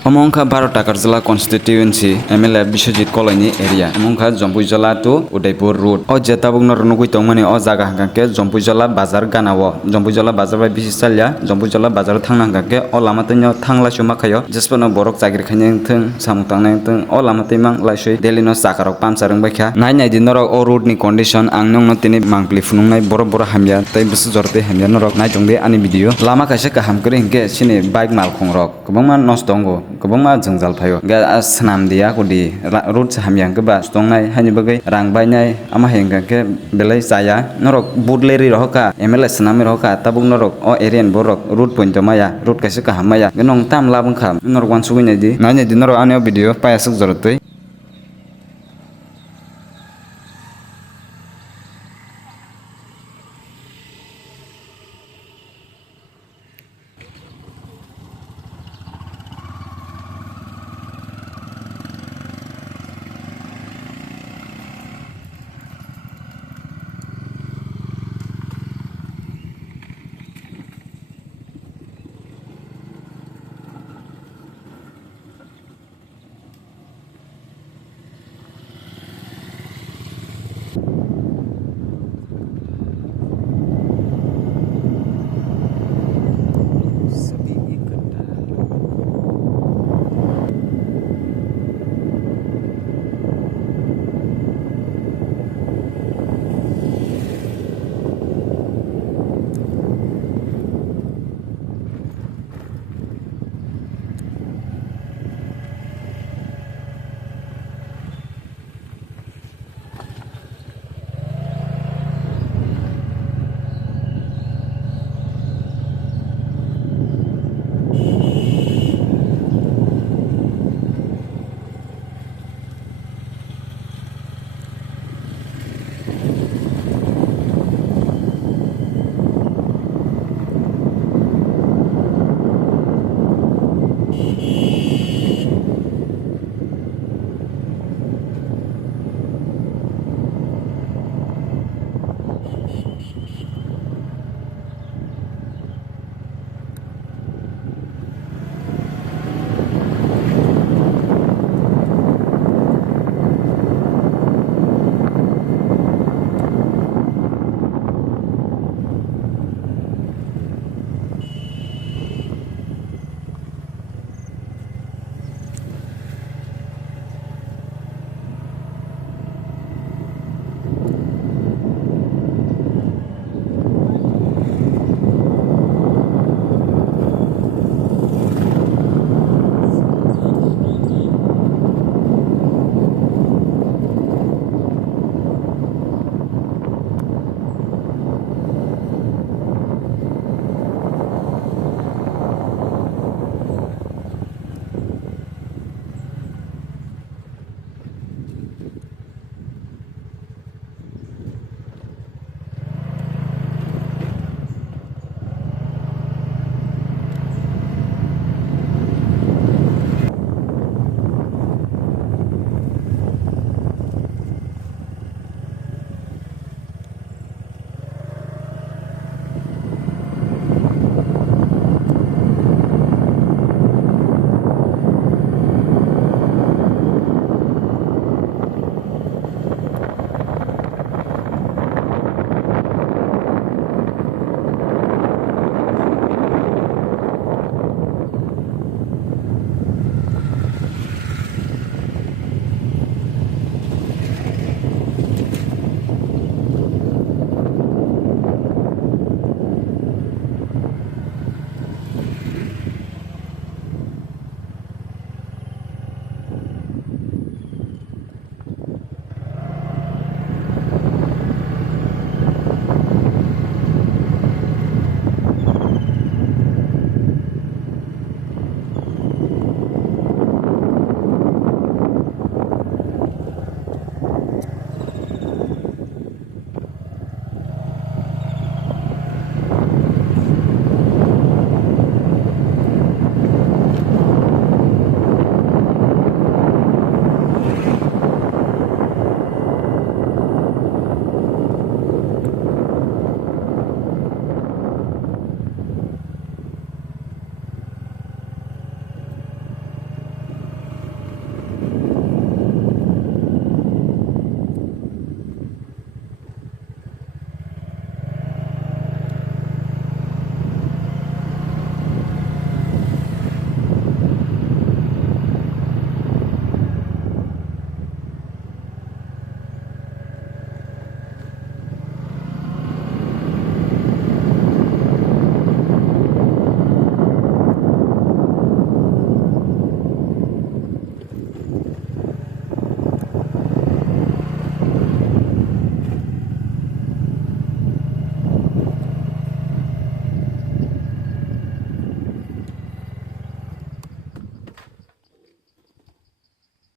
Amongka 12 Takar Jila constituency MLA Biswajit Colony area amongka Jompui Jila to Udaipur road o jetabuk no runugui tongmani o jaga hangkake Jompui Jila bazar ganao Jompui Jila bazar bai bisi salya Jompui Jila bazar thangna hangkake o lama tino thangla suma khayo jespono borok chakri khanyang thung samung tangnang thung o lama timang laisui daily no sakarok pamsarang baikha nai din norok o road ni condition ang nong no tini mangpli funungnai borok hamya tai bisu jorte hamya norok nai tongde ani video lama kaisa kaham kore hingke sini bike mal khongrok kwbangma nostongo kwbangma jongjal phaio ga snam dia kodi road hamyang ke ba stongnai hani bagai rang bainai ama hengka ke belai saya norok budleri rohka MLA snami rohka tabuk norok o area borok road point maya road kaisa kaham maya gnong tam labung kham norok wan sugui nai di norok ani video payasuk jorotoi